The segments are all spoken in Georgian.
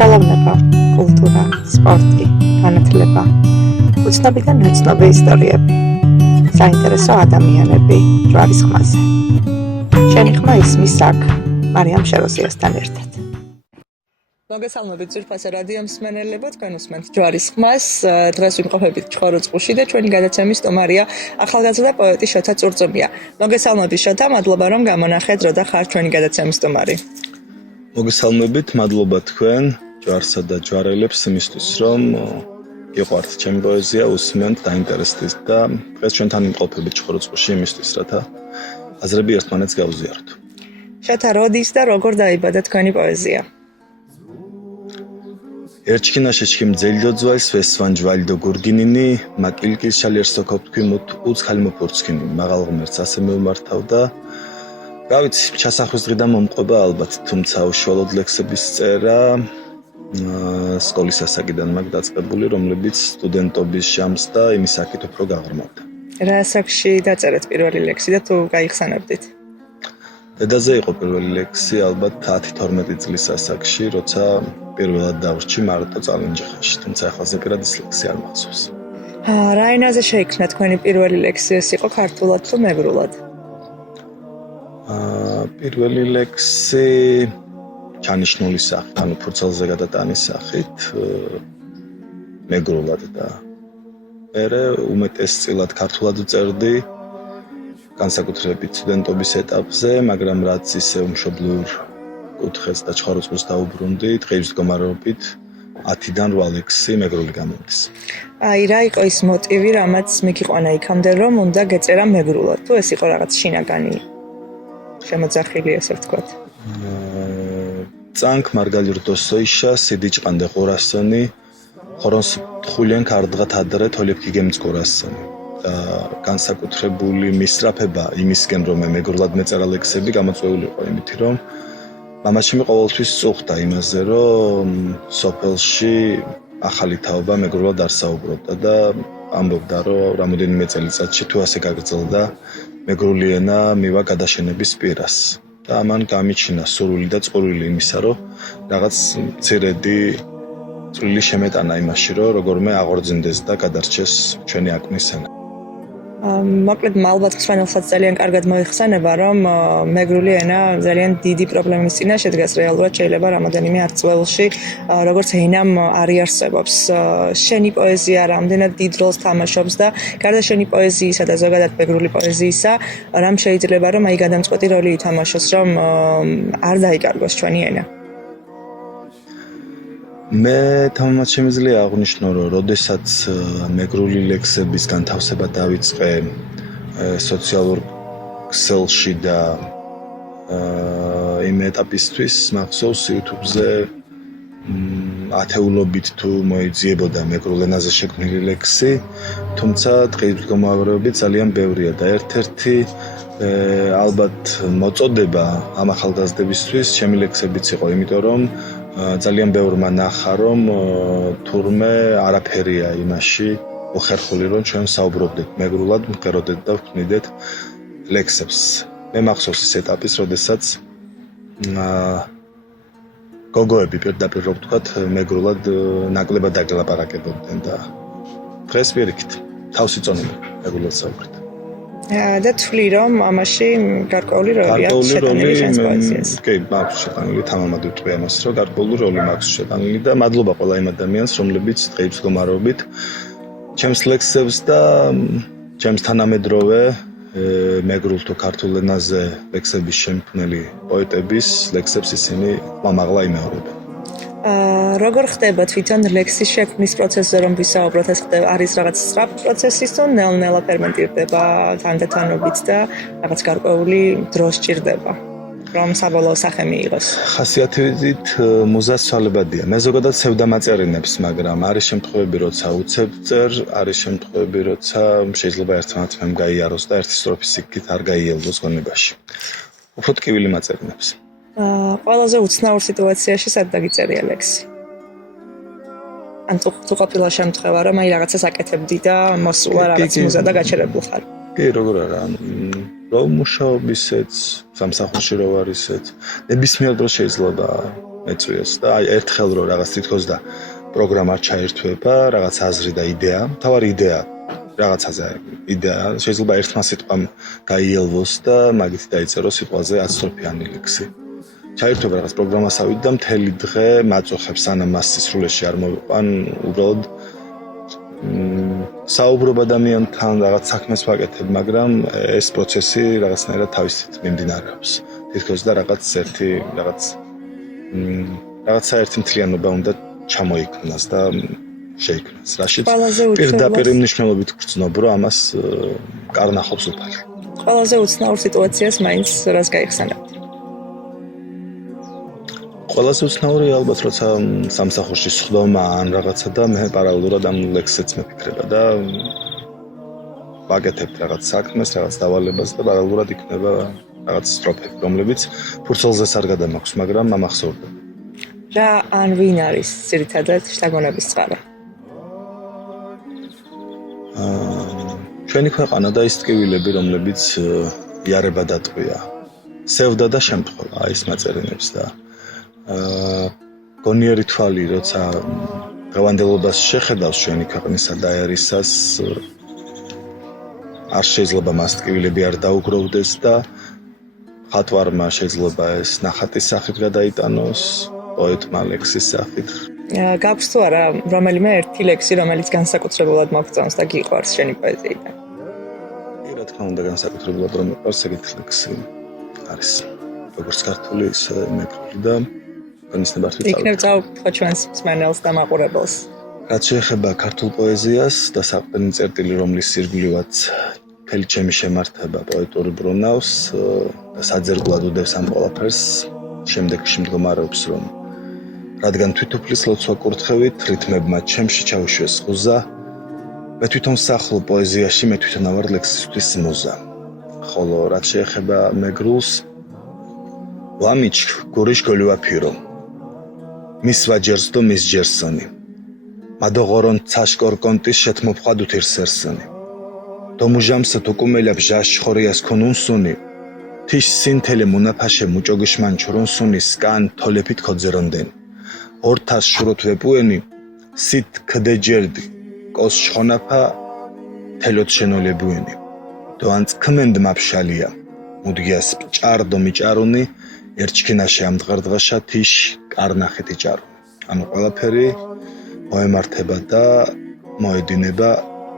ხელოვნება, კულტურა, სპორტი, განათლება, უცნობიდან ნაცნობი ისტორიები, საინტერესო ადამიანები ჯვარის ხმაზე. შენი ხმა ისმის აქ, მარიამ შეროზიასთან ერთად. მოგესალმებით ძვირფასე რადიო მსმენელებო, თქვენ უსმენთ ჯვარის ხმას. დღეს ვიმყოფებით ჩხოროწყუში და ჩვენი გადაცემის სტუმარია ახალგაზრდა პოეტი შოთა წურწუმია. მოგესალმებით შოთა, მადლობა რომ გამონახეთ დრო და ხარ ჩვენი გადაცემის სტუმარი. მოგესალმებით, მადლობა თქვენ ჯვარსა და ჯვარელებს იმისთვის რომ გიყვართ ჩემი პოეზია, უსმენთ, დაინტერესდეთ და დღეს ჩვენთან იმყოფებით ჩხოროწყუში იმისთვის, რათა აზრები ერთმანეთს გავუზიაროთ. შოთა, როდის და როგორ დაიბადა თქვენი პოეზია? Erçkina şeçkim zeldo dzvals vesvan jvaldo gurginini makilkil şalerso koptkimut utsxalmo purtskini mağalღმერც ასე მევმართავდა. გავიცი, ჩასახვის დღიდან მომყვება ალბათ, თუმცა უშუალოდ ლექსების წერა სკოლის ასაკიდან მაქვს დაწყებული, რომლებიც სტუდენტობის ჟამს და იმის აქეთ უფრო გაღრმავდა. რა ასაკში დაწერეთ პირველი ლექსი და თუ გაიხსენებდით? დედაზე იყო პირველი ლექსი, ალბათ 10-12 წლის ასაკში, როცა პირველად დავრჩი მარტო წალენჯიხაში, თუმცა ახლა ზეპირად ის ლექსი არ მახსოვს. რა ენაზე შეიქმნა თქვენი პირველი ლექსი? ეს იყო ქართულად თუ მეგრულად? პირველი ლექსი ჩანიშნული სახით, ანუ ფურცელზე გადატანის სახით, მეგრულად და მერე უმეტესწილად ქართულად წერდი, განსაკუთრებით სტუდენტობის ეტაპზე, მაგრამ რაც ისე მშობლიურ კუთხეს და ჩხოროწყუს დაუბრუნდი, დღეების მდგომარეობით 10-დან 8 ლექსი მეგრული გამოდის. რა იყო ის მოტივი, რამაც მიგიყვანა იქამდე, რომ უნდა გეწერა მეგრულად? თუ ეს იყო რაღაც შინაგანი შემოძახილი, ესე ვთქვათ? წანკ მარგალი რდოსოიშა, სიდიჭყანდე ყურასონი, ხორონს თხულიან კარდღათ ადრე თოლებკი გემძგორასონი. და განსაკუთრებული მისწრაფება იმისკენ, რომ მე მეგრულად მეწერა ლექსები გამოწვეული იყო იმით, რომ მამაჩემი ყოველთვის წუხდა იმაზე, რომ სოფელში ახალი თაობა მეგრულად არ საუბრობდა და ამბობდა, რომ რამოდენიმე წელიწადში თუ ასე გაგრძელდა, მეგრული ენა მივა გადაშენების პირას. და ამან გამიჩინა სურვილი და წყურვილი იმისა, რომ რაღაც მცირედი წვლილი შემეტანა იმაში, რომ როგორმე აღორძინდეს და გადარჩეს ჩვენი აკმის ენა. მოკლედ ალბათ ხსვენელსაც ძალიან კარგად მოიხსენება, რომ მეგრული ენა ძალიან დიდი პრობლემის წინაშე დგას რეალურად, შეიძლება რამოდენიმე ათწლეულში, როგორც ენამ არ იარსებობს. შენი პოეზია რამდენად დიდ როლს თამაშობს და გარდა შენი პოეზიისა და ზოგადად მეგრული პოეზიისა, რამ შეიძლება რომ აი გადამწყვეტი როლი ითამაშოს, რომ არ დაიკარგოს ჩვენი ენა? მე თამამად შემიძლია აღვნიშნო, რომ როდესაც მეგრული ლექსების განთავსება დავიწყე სოციალურ ქსელში და იმ ეტაპისთვის მახსოვს YouTube-ზე ათეულობით თუ მოიძიებოდა მეგრულ ენაზე შექმნილი ლექსი, თუმცა დღის მდგომარეობით ძალიან ბევრია და ერთ-ერთი ალბათ მოწოდება ამ ახალგაზრდებისთვის ჩემი ლექსებიც იყო, იმიტომ რომ ძალიან ბევრმა ნახა, რომ თურმე არაფერია იმაში მოხერხული, რომ ჩვენ საუბრობდეთ მეგრულად, მღეროდეთ და ვქმნიდეთ ლექსებს. მე მახსოვს ის ეტაპის, როდესაც გოგოები პირდაპირ რო ვთქვათ, მეგრულად ნაკლებად დაგლაპარაკებოდნენ და დღეს პირიქით, თავს იწონებენ მეგრულად საუბრით. და თვლი რომ ამაში გარკვეული როლი აქვს შეტანილი შენს პოეზიას. კი, მაქვს შეტანილი, თამამად ვიტყვი ამას, რომ გარკვეული როლი მაქვს შეტანილი და მადლობა ყველა იმ ადამიანს, რომლებიც დღეების მდგომარეობით ჩემს ლექსებს და ჩემს თანამედროვე მეგრულ თუ ქართულ ენაზე ლექსების შემქმნელი პოეტების ლექსებს ისინი მამაღლა იმეორებენ. როგორ ხდება თვითონ ლექსის შექმნის პროცესზე რომ ვისაუბროთ, ეს ხდება არის რაღაც სწრაფ პროცესის თუ ნელ-ნელა ფერმენტირდება თანდათანობით და რაღაც გარკვეული დრო სჭირდება, რომ საბოლოო სახე მიიღოს? ხასიათით მუზასვალებადია. მე ზოგადად სევდამაწერინებს, მაგრამ არის შემთხვევები, როცა უცებ წერ, არის შემთხვევები, როცა შეიძლება ერთმანეთს მემ გაიაროს და ერთი სტროფის იქით არ გაიელვოს გონებაში. უფრო ტკივილი მაწერინებს. ყველაზე უცნაურ სიტუაციაში სად დაგიწერია ლექსი? ან თუ ყოფილა შემთხვევა, რომ აი რაღაცას აკეთებდი და მოსულა რაღაც მუზა და გაჩერებულ ხარ? კი, როგორ არა, რო მუშაობისეც, სამსახურში რო ვარ ისეც, ნებისმიერ დროს შეიძლება მეწვიოს და აი ერთხელ რო რაღაც თითქოს და პროგრამა ჩაერთვება, რაღაც აზრი და იდეა, თავარი იდეა რაღაცაზე იდეა შეიძლება ერთმა სიტყვამ გაიელვოს და მაგით დაიწეროს სიტყვაზე 10 სტროფიანი ლექსი. ჩაერთვება რაღაც პროგრამასავით და მთელი დღე მაწუხებს სანამ მას სისრულეში არ მოვიყვან, უბრალოდ საუბრობ ადამიანთან რაღაც საქმეს ვაკეთებ, მაგრამ ეს პროცესი რაღაცნაირად თავისით მიმდინარეობს. თითქოს და რაღაც საერთი მთლიანობა უნდა ჩამოიქმნას და შეიქმნას. რაშიც პირდაპირ მნიშვნელობით გრძნობ, რომ ამას კარნახობს უფალი. ყველაზე უცნაურ სიტუაციას მაინც რას გაიხსენებთ? ყველაზე უცნაური ალბათ როცა სამსახურში სხდომა ან რაღაცა და მე პარალელურად ამ ლექსებს მეკითხება და ვაკეთებ რაღაც საქმეს, რაღაც დავალებას და პარალელურად იქნება რაღაც სტროფები, რომლებიც ფურცელზეც არ გადამაქვს, მაგრამ ამახსოვრდება. რა ან ვინ არის ძირითადად შთაგონების წყარო? ჩვენი ქვეყანა და ის ტკივილები, რომლებიც იარება დატყვია. სევდა და შემთხვევა ის მაწერინებს და გონიერი თვალი, როცა დღევანდელობას შეხედავს ჩვენი ქვეყნისა და ერისას, არ შეიძლება მას ტკივილები არ დაუგროვდეს და ხატვარმა შეიძლება ეს ნახატის სახით გადაიტანოს, პოეტმა ლექსის სახით. გაქვს თუ არა რომელიმე ერთი ლექსი, რომელიც განსაკუთრებულად მოგწონს და გიყვარს შენი პოეზიიდან? რა თქმა უნდა, განსაკუთრებულად რომ მიყვარს ეგეთი ლექსი არის. როგორც ქართული, ისე მეგრული და განსხვავებული. იქნებ წავფრთხო ჩვენს მსმენელს და მაყურებელს. რაც შეეხება ქართულ პოეზიას და საყრდენი წერტილი, რომლის ირგვლივაც მთელი ჩემი შემართება პოეტური ბრუნავს და საძერგლად უდევს ამ ყველაფერს, შემდეგში მდგომარეობს, რომ რადგან თვითუფლის ლოცვა კურთხევით, რითმებმა ჩემში ჩაუშვეს ხუზა, მე თვითონ სახლობ პოეზიაში, მე თვითონ ავარ ლექსისთვის მუზა. ხოლო რაც შეეხება მეგრულს, ვამიჩ გურიშ გოლივაფირო. მის ვაჯერს და მის ჯერსონი. მადოღორონ ცაშკორ კონტის შეთმოფხად უთირსერსონი. დომუჟამს თუკუმელა ბჟაშ ხორიას ქონუნსუნი. თიშ სინთელე მუნაფაშე მუჭოგიშმან ჩურუნსუნი სკან თოლეფით ხოძერონდენ. ორთას შუროთ ვეპუენი სით ქდეჯერდი კოს შხონაფა თელოთ შენოლებუენი. დოანც კმენდ მაფშალია. მუდგიას ჭარდო მიჭარუნი ერჩქინაში ამდგარდღაშა თიშ კარნახეთი ჭარო. ანუ ყველაფერი მოემართება და მოედინება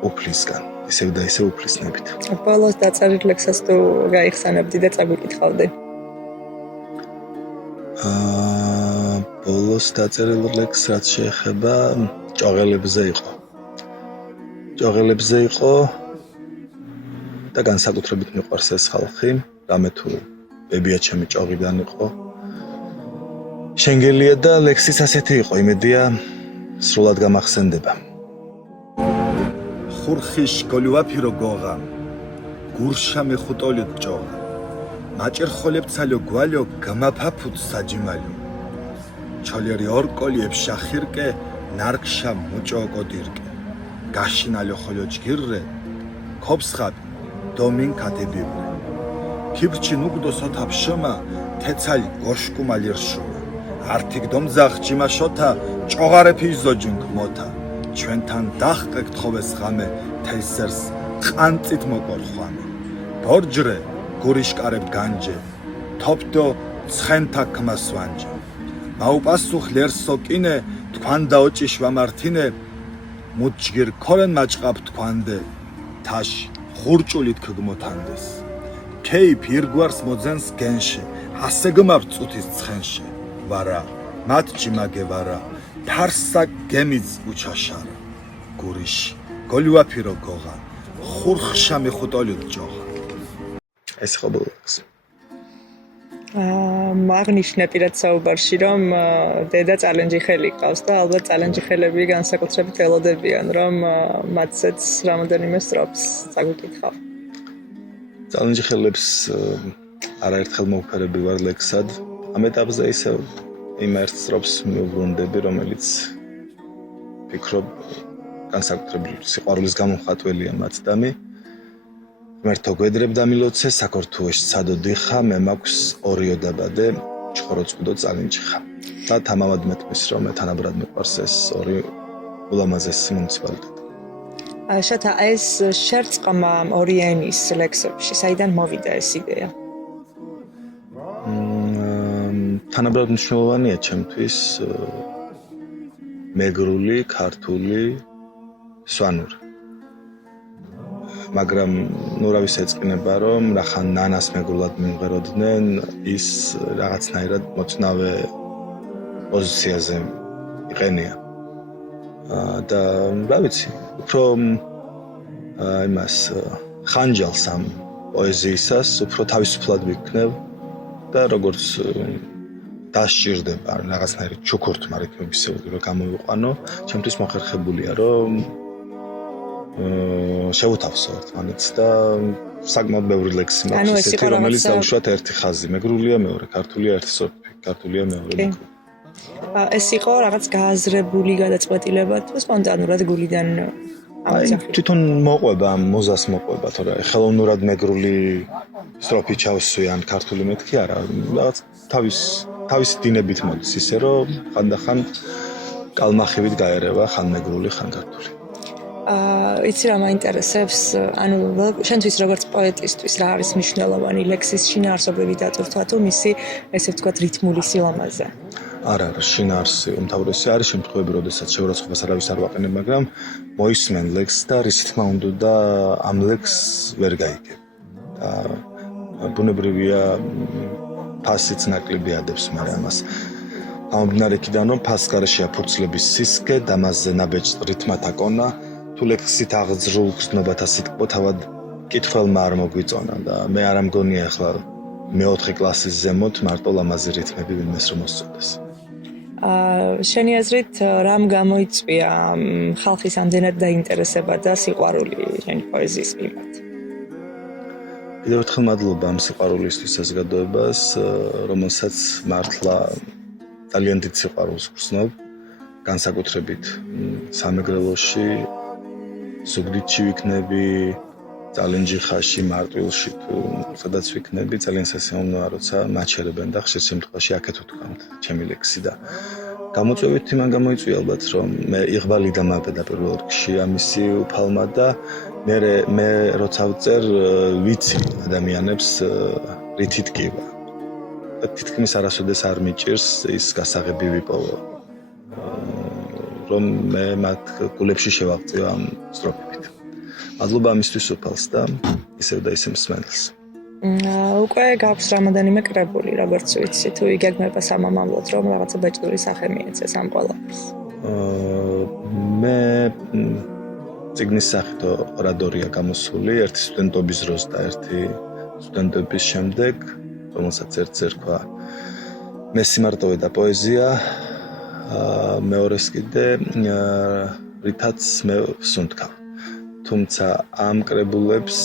უფლისგან, ისევ და ისევ უფლისნებით. ბოლოს დაწერილ ლექსს თუ გაიხსენებდი და წაგვიკითხავდი? ბოლოს დაწერილ ლექსს რაც შეეხება ჭოღელებზე იყო. ჭოღელებზე იყო და განსაკუთრებით მიყვარს ეს ხალხი, რამე თუ ბებია ჩემი ჭოღიდან იყო. შენგელია და ლექსიც ასეთი იყო, იმედია სრულად გამახსენდება. ხურხიშ გოლივაფირო გოღა გურშა მეხუტოლი ჭოღა მაჭერხოლებცალო გვალო გამაფაფუც საჯიმალო ჩოლერი ორკოლი ეფშახირკე ნარკშა მუჭოკოდირკე გაშინალო ხოლო ჯგირრე ქობსხაბ დომინ კატებიბრე ქიბჩი ნუგდო სოთაფშომა თეცალი გოშკუმალირშუმა ართიგ დომზახ ჯიმაშოთა ჭოღარეფი ზოჯუნკ მოთა ჩვენთან დახყეკთ ხოვეს ღამე თესერს ყანწით მოკორხვამე ბორჯრე გურიშკარებ განჯე თოპდო ცხენთა კმასვანჯე მაუპასუხ ლერსო კინე თქვან დაოჭიშ ვამართინე მუჯგირ ქორენ მაჭყავ თქვანდე თაშ ხურჭულით ქგმოთანდეს ქეი ფირგვარს მოძენს გენშე ასეგმავ წუთის ცხენშე ვარა მათ ჯიმაგე ვარა თარსა გემიც უჩაშარა გურიშ გოლივაფირო გოღა ხურხშა მეხუტოლი ჭოღა ეს ხო ბოლოს მაგნიშნე პირად საუბარში რომ დედა წალენჯი ხელი ყავს და ალბათ წალენჯი ხელები განსაკუთრებით ელოდებიან რომ მათაც რამოდენიმე სტროფს წაგვიკითხავ. წალენჯი ხელებს არაერთხელ მოვფერები ვარ ლექსად ამ ეტაპზე ისევ იმ ერთ სტროფს მივუბრუნდები, რომელიც ფიქრობ განსაკუთრებული სიყვარულის გამომხატველია მათდამი. ღმერთო გვედრებ დამილოცე, საქორთუეშ ცადო დიხა, მე მაქვს ორიო დაბადე, ჩხოროწყუდო წალინჭიხა. და თამამად მეთქვის რომ მე თანაბრად მიყვარს ეს ორი ულამაზესი მუნიციპალიტეტი. შოთა ეს შერწყმა ორი ენის ლექსებში საიდან მოვიდა ეს იდეა? თანაბრად მნიშვნელოვანია ჩემთვის მეგრული, ქართული, სვანური. მაგრამ ნუ რა ვიცი ეწყინება რომ რახან ნანას მეგრულად მიმღეროდნენ ის რაღაცნაირად მოცნავე პოზიციაზე იყენია. და რა ვიცი, უფრო იმას ხანჯალს ამ პოეზიისას უფრო თავისუფლად ვიქნევ და როგორც დასჭირდება რაღაცნაირი ჩუქურთმა რითმებისეული რომ გამოვიყვანო, ჩემთვის მოხერხებულია რომ შევუთავსო ერთმანეთს და საკმაოდ ბევრი ლექსი მაქვს ისეთი რომელიც დაუშვათ ერთი ხაზი, მეგრულია მეორე, ქართულია ერთი სორტი, ქართულია მეორე მეგრული. ეს იყო რაღაც გააზრებული გადაწყვეტილება თუ სპონტანურად გულიდან ამოწახილი? თვითონ მოყვება, მოზას მოყვება, თორე ხელოვნურად მეგრული სტროფი ჩავსვი ან ქართული მეთქი არა, რაღაც თავისი დინებით მოდის ისე რომ ხანდახან კალმახივით გაერევა ხან მეგრული, ხან ქართული. იცი რა მაინტერესებს, ანუ შენთვის როგორც პოეტისთვის რა არის მნიშვნელოვანი ლექსის შინაარსობრივი დატვირთვა თუ მისი ესე ვთქვათ რითმული სილამაზე? არა, შინაარსი უმთავრესი არის შემთხვევები, როდესაც შეურაცხყოფას არავის არ ვაყენებ, მაგრამ მოისმენ ლექსს და რის თქმა უნდა და ამ ლექსს ვერ გაიგებ. და ბუნებრივია ფასიც ნაკლები ადებს, მაგრამ ამას გამომდინარე იქიდან რომ ფასს გარეშეა ფურცლების სისქე, დამაზე ნაბეჭ რითმათა კონა, თუ ლექსით აღძრულ გრძნობათა სიტყვა თავად კითხველმა არ მოგვიწონა და მე არ ამგონია ახლა მეოთხე კლასის ზემოთ მარტო ლამაზი რითმები ვინმეს რომ მოსწონდეს. შენი აზრით რამ გამოიწვია ხალხის ამდენად დაინტერესება და სიყვარული შენი პოეზიის მიმართ? კიდევ ერთხელ მადლობა ამ სიყვარულისთვის საზოგადოებას, რომელსაც მართლა ძალიან დიდ სიყვარულს ვგრძნობ, განსაკუთრებით სამეგრელოში, ზუგდიდში ვიქნები, წალინჯიხაში, მარტვილში თუ სადაც ვიქნები, ძალიან სასიამოვნოა, როცა მაჩერებენ და ხშირ შემთხვევაში აქეთ ვთქვამთ ჩემი ლექსი და გამოწვევით იმან გამოიწვია ალბათ, რომ მე იღბალი დამაბედა პირველ რიგში ამისი უფალმა და მე როცა ვწერ ვიცი ადამიანებს რითი დგება. და თითქმის არასოდეს არ მიჭირს ის გასაღები ვიპოვო, რომ მე მათ გულებში შევაღწიო ამ სტროფებით. მადლობა ამისთვის უფალს და ისევ და ისევ მსმენელს. უკვე გაქვს რამოდენიმე კრებული, როგორც ვიცი, თუ იგეგმება სამამავლოდ, რომ რაღაცა ბეჭდური სახე მიეცეს ამ ყველაფერს. მე წიგნის სახით ორადორია გამოსული, ერთი სტუდენტობის დროს და ერთი სტუდენტობის შემდეგ, რომელსაც ერთს ერქვა მე სიმარტოვე და პოეზია, მეორეს კიდე რითაც მე ვსუნთქავ. თუმცა ამ კრებულებს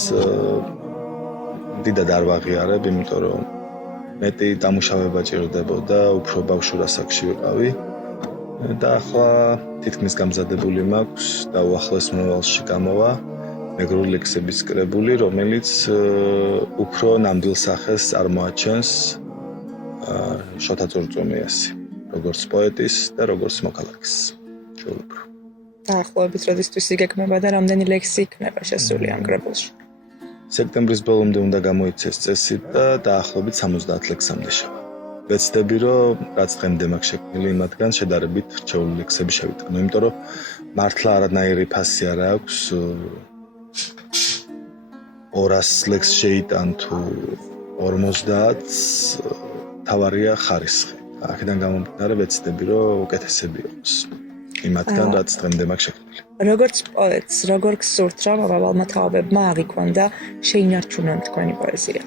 დიდად არ ვაღიარებ, იმიტომ რომ მეტი დამუშავება ჭირდებოდა, უფრო ბავშვურ ასაკში ვიყავი და ახლა თითქმის გამზადებული მაქვს და უახლოეს მომავალში გამოვა მეგრული ლექსების კრებული, რომელიც უფრო ნამდვილ სახეს წარმოაჩენს შოთა წურწუმიასი, როგორც პოეტის და როგორც მოქალაქის ჩვეულებრივ. დაახლოებით როდესაც იგეგმება და რამდენი ლექსი იქნება შესული ამ კრებულში? სექტემბრის ბოლომდე უნდა გამოიცეს წესი და დაახლოებით 70 ლექსამდე შევა. ვეცდები, რომ რაც დღემდე მაქვს შექმნილი იმათგან შედარებით რჩეული ლექსები შევიტანო, იმიტომ რომ მართლა არანაირი ფასი არ აქვს 200 ლექს შეიტან თუ 50, თავარია ხარისხი. აქედან გამომდინარე ვეცდები, რომ უკეთესები იყოს იმათგან, რაც დღემდე მაქვს შექმნილი. როგორც პოეტს, როგორ გსურთ, რომ მრავალმა თაობებმა აღიქვან და შეინარჩუნონ თქვენი პოეზია?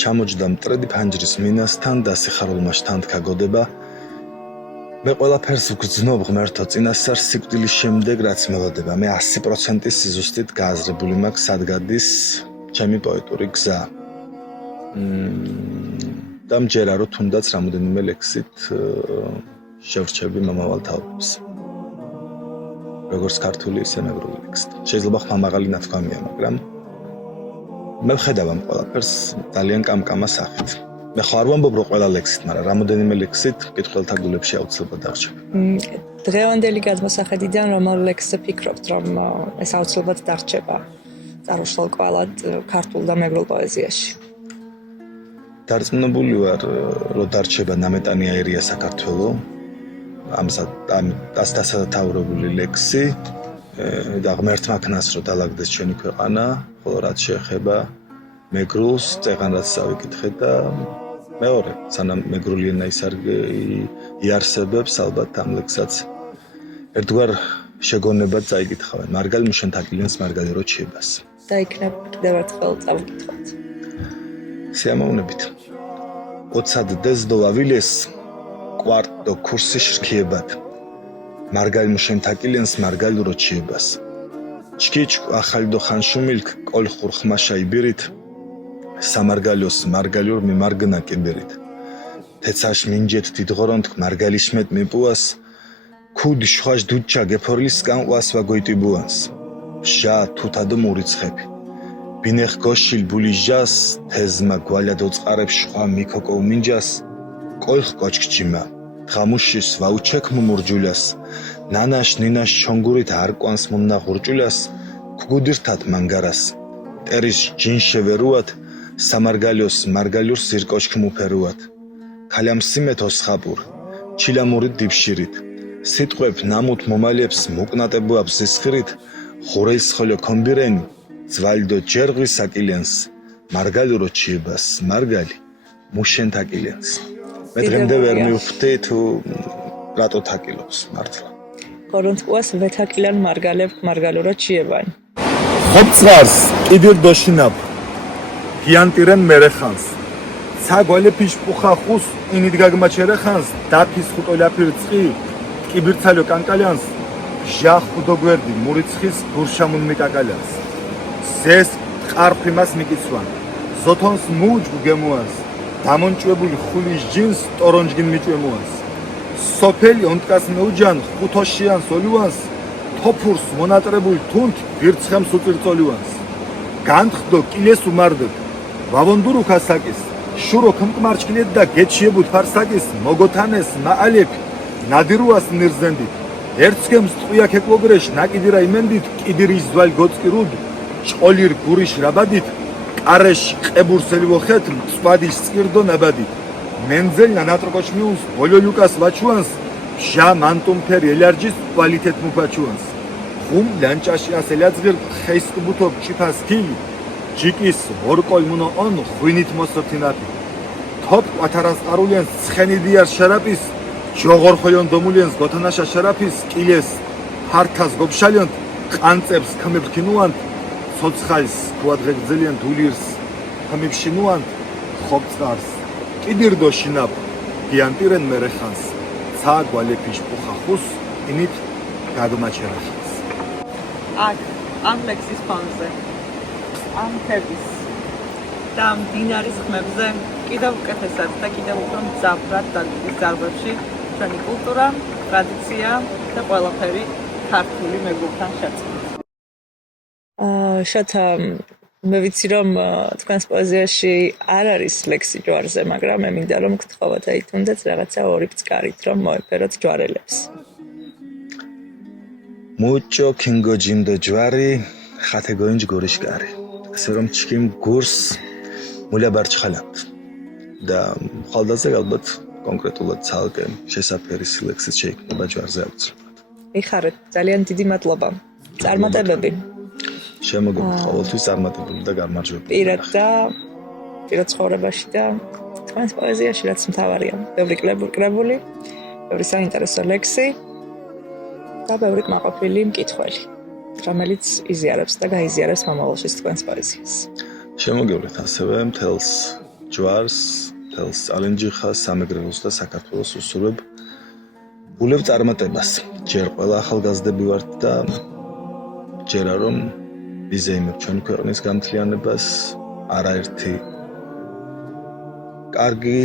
ჩამოჯდა მტრედი ფანჯრის მინასთან და სიხარულმა შთანთქა გოდება. მე ყველაფერს ვგრძნობ ღმერთო წინასწარ სიკვდილის შემდეგ რაც მელოდება. მე 100% სიზუსტით გააზრებული მაქვს სად გადის ჩემი პოეტური გზა. და მჯერა რომ თუნდაც რამოდენიმე ლექსით შევრჩები მომავალ თაობებს. როგორც ქართული, ისე მეგრული ლექსით. შეიძლება ხმამაღალი ნათქვამია, მაგრამ მე ვხედავ ამ ყველაფერს ძალიან კამკამა სახით. მე ხო არ ვამბობ რომ ყველა ლექსით, მაგრამ რამოდენიმე ლექსით კითხველთა გულებში აუცილებლად დარჩება. დღევანდელი გადმოსახედიდან რომელ ლექსზე ფიქრობთ, რომ ეს აუცილებლად დარჩება წარუშლელ კვალად ქართულ და მეგრულ პოეზიაში? დარწმუნებული ვარ, რომ დარჩება ნამეტანიაირია საქართველო, ამას დასათაურებული ლექსი და ღმერთმა ქნას რომ დალაგდეს ჩვენი ქვეყანა, ხოლო რაც შეეხება მეგრულს, წეღან რაც დავიკითხეთ და მეორე, სანამ მეგრული ენა იარსებებს, ალბათ ამ ლექსსაც ერთგვარ შეგონებად წაიკითხავენ. მარგალი მუშენთაკილენს მარგალი რო ჩიებას. და იქნებ კიდევ ერთხელ წავიკითხოთ. სიამოვნებით. ოცად დეს დო ავილეს კვარტ დო კურსი შრქიებად. მარგალი მუშენთაკილენს მარგალი რო ჩიებას. ჩკიჩკ ახალი დო ხანშუმილკ კოლ ხურხმაშა იბირით. სამარგალიოს მარგალიურ მიმარგნა კიბერით. თეცაშ მინჯეთ დიდღორონთ მარგალიშმეთ მიპუას. ქუდ შხაშ დუჩა გეფორლის კანყვას ვაგოიტიბუანს. ჟა თუთადო მურიცხები. ბინეხ გოშილ ბულიჟას თეზმა გვალადო წყარებ შხვა მიქოკო მინჯას. კოლხ კოჩკჭიმა. ღამუშის ვაუჩეკ მუმურჯულას. ნანაშ ნინაშ ჩონგურით არკვანს მუნნა ღურჭულას. ქუგუდირთათ მანგარას. ტერის ჯინშევერუათ. სამარგალიოს მარგალიურს ზირკოჩკ მუფერუათ. ქალამსიმეთოს ხაპურ. ჩილამურით დიბშირით. სიტყვებ ნამუთ მომალებს მუკნატებუა ბზისხირით. ხურეის ხოლო კომბირენი. ზვალდო ჯერღვის საკილენს. მარგალიურო ჩიებას. მარგალი მუშენთაკილენს. მე დღემდე ვერ მივხვდი თუ რატო თაკილობს მართლა. ქორონტყუას ვეთაკილან მარგალებ მარგალურო ჩიებან. ხობწყარს კიდირ დოშინაბ. გიანტირენ მერეხანს. ცაგვალე ფიშპუხა ხუს ინით გაგმაჩერეხანს. დაფის ხუტოლაფირ წი. კიბირცალო კანკალიანს. ჟახ ხუდოგვერდი მურიცხის გურშამუნ მიკაკალიანს. ზეს ყარფიმას მიკიცვან. ზოთონს მუჯგ გემუანს. დამონჭვებული ხულის ჯინს ტორონჯგინ მიჭვემუანს. სოფელი ონტკას მეუჯან ხუთოშიანს ოლივანს. თოფურს მონატრებული თუნთ ვირცხემს უწირწოლივანს. განთხდო კილეს უმარდებ. ვავონდურუ ქასაკის. შურო ქმკმარჩკილეთ და გეჩიებუთ ფარსაკის მოგოთანეს მაალეფ ნადირუას ნირზენდით. ერცგემს ტყვია ქეკლოგრეშ ნაკიდირა იმენდით კიდირის ზვალ გოწკირუდ ჭყოლირ გურიშ რაბადით ყარეშ ყებურსელი ვოხეთ მწვადის წკირდო ნაბადით. მენძელნა ნატროკოჩმიუს ბოლოლიუკას ვაჩუანს. ჟა მანტუმფერი ელარჯის კვალიტეტ მუფაჩუანს. ხუმ ლანჭაში ასელაძღირ ხეისკბუთობ ჩიფას ქილი. ჯიკის ორკოლ მუნო on ხვინით მოსოთინათი. თოპ ყვათარას ყარულიანს ცხენიდიარ შარაპის. ჯოღორ ხოლონ დომულიანს გოთანაშა შარაფის კილეს ჰართას გობშალიონ ყანწებს ქმებქინუან ცოცხალს ქუადღეგძელიან დულირს ქმებშინუან ხობწყარს კიდირდო შინაბ გიანტირენ მერეხანს ცაგვალე ფიშპუხა ხუს ინით გაგმაჩერახანს. აქ ამ ლექსის ფონზე ამ თების და ამ დინარის ხმებზე კიდევ უკეთესად და კიდევ უფრო მძაფრად დაგდის ძარღვებში ჩვენი კულტურა, ტრადიცია და ყველაფერი ქართული მეგრულთან შეწყვილ. შოთა მე ვიცი რომ თქვენს პოეზიაში არ არის ლექსი ჯვარზე, მაგრამ მე მინდა რომ გთხოვოთ აი თუნდაც რაღაცა ორი ფწკარით რომ მოეფეროთ ჯვარელებს. მუჭო კინგო ჯიმდო ჯვარი ხათეგოინჯ გორიშკარი. ასე რომ ჩკიმ გურს მულაბარჩხალად. და ხალდაზე ალბათ კონკრეტულად ცალკე შესაფერი ლექსიც შეიქმნება ჯვარზე აუცილებლად. იხარეთ, ძალიან დიდი მადლობა. წარმატებები. შემოგონთ ყოველთვის წარმატებული და გამარჯვებული. პირად ცხოვრებაში და თქვენს პოეზიაში რაც მთავარია. ბევრი კრებული, ბევრი საინტერესო ლექსი და ბევრი კმაყოფილი მკითხველი, რომელიც იზიარებს და გაიზიარებს მომავალშიც თქვენს პოეზიას. შემოგევლეთ ასევე მთელს ჯვარს, მთელს ალენჯიხას, სამეგრელოს და საქართველოს უსურვებ ბულებ წარმატებას. ჯერ ყველა ახალგაზრდები ვართ და ჯერა რომ ვიზეიმებ ჩვენი ქვეყნის განთლიანებას, არაერთი კარგი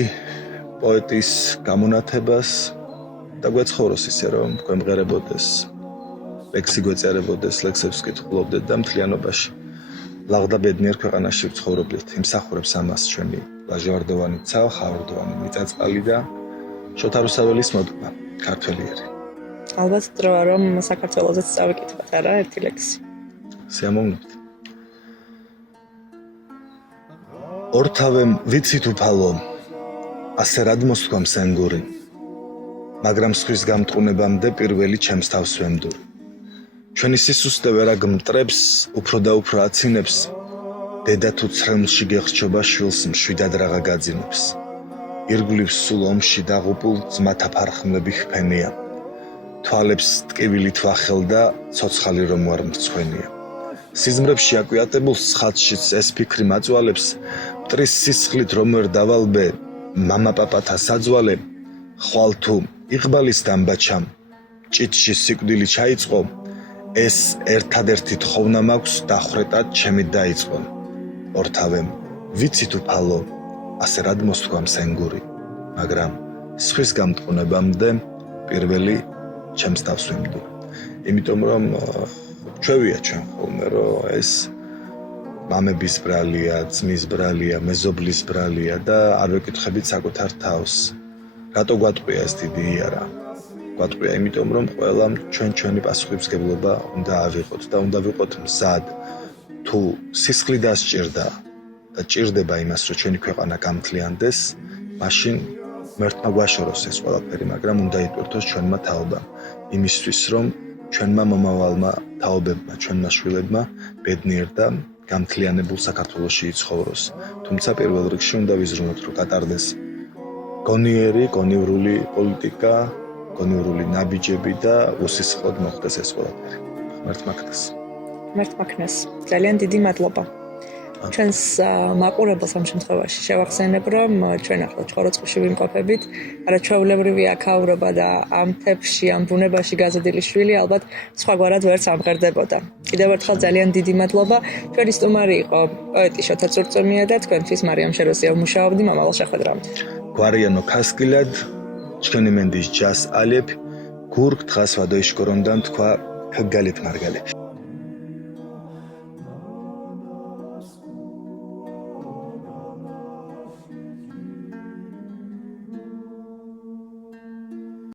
პოეტის გამონათებას და გვეცხოვროს ისე რომ გვემღერებოდეს, ლექსი გვეწერებოდეს, ლექსებს ვკითხულობდეთ და მთლიანობაში ლაღდა ბედნიერ ქვეყანაში ვცხოვრობდეთ. იმსახურებს ამას ჩვენი ლაჟვარდოვანიცა, ხავარდოვანი მიწაწყალი და შოთა რუსაველის მოდმა, ქართველიერი. ალბათ დროა რომ საქართველოსაც წავიკითხოთ არა ერთი ლექსი. სიამოვნებთ. ორთავემ ვიცით უფალო, ასე რად მოსთქვამ სენგური, მაგრამ სხვის გამტყუნებამდე პირველი ჩემს თავს ვემდური. ჩვენი სისუსტე ვერა გმტრებს, უფრო და უფრო აცინებს, დედა თუ ცრემლში გეხრჩობა შვილს მშვიდად რაღა გაძინებს. ირგვლივ სულ ომში დაღუპულ ძმათა ფარხმლები ხფენია. თვალებს ტკივილით ვახელ და ცოცხალი რომ ვარ მრცხვენია. სიზმრებში აკვიატებულ ხალხშიც ეს ფიქრი მაწვალებს, მტრის სისხლით რომ ვერ დავალბე, მამა პაპათა საძვალე, ხვალ თუ იყბალის დამბაჩამ, ჭიტში სიკვდილი ჩაიწყო, ეს ერთადერთი თხოვნა მაქვს დახრეტად ჩემით დაიწყო. ორთავემ ვიცით უფალო, ასე რად მოსთქვამ სენგური, მაგრამ სხვის გამტყუნებამდე პირველი ჩემს თავს ვემდური. იმიტომ რომ ჩვევია ჩვენ ხოლმე რომ ეს მამების ბრალია, ძმის ბრალია, მეზობლის ბრალია და არ ვეკითხებით საკუთარ თავს. რატო გვატყვია ეს დიდი იარა? გვატყვია იმიტომ რომ ყველამ ჩვენი პასუხისმგებლობა უნდა ავიღოთ და უნდა ვიყოთ მზად თუ სისხლი დასჭირდა და ჭირდება იმას რომ ჩვენი ქვეყანა გამთლიანდეს, მაშინ მერთმა გვაშოროს ეს ყველაფერი, მაგრამ უნდა იტვირთოს ჩვენმა თაობამ იმისთვის რომ ჩვენმა მომავალმა თაობებმა, ჩვენმა შვილებმა ბედნიერ და გამთლიანებულ საქართველოში იცხოვროს. თუმცა პირველ რიგში უნდა ვიზრუნოთ რომ გატარდეს გონიერი, გონივრული პოლიტიკა, გონივრული ნაბიჯები და უსისხლოდ მოხდეს ეს ყველაფერი. ღმერთმა ქნას. ღმერთმა ქნას. ძალიან დიდი მადლობა. ჩვენს მაყურებელს ამ შემთხვევაში შევახსენებ, რომ ჩვენ ახლა ჩხოროწყუში ვიმყოფებით, არა ჩვეულებრივი აქაურობა და ამ თემში, ამ ბუნებაში გაზრდილი შვილი ალბათ სხვაგვარად ვერც ამღერდებოდა. კიდევ ერთხელ ძალიან დიდი მადლობა. ჩვენი სტუმარი იყო პოეტი შოთა წურწუმია და თქვენთვის მარიამ შეროსია ვმუშაობდი მომავალ შეხვედრამდე. გვარიანო ქასკილად, ჩვენი მენდის ჯას ალებ, გურგ დღას ვადოიშკორონდან თქვა ქგალეთ მარგალეთ.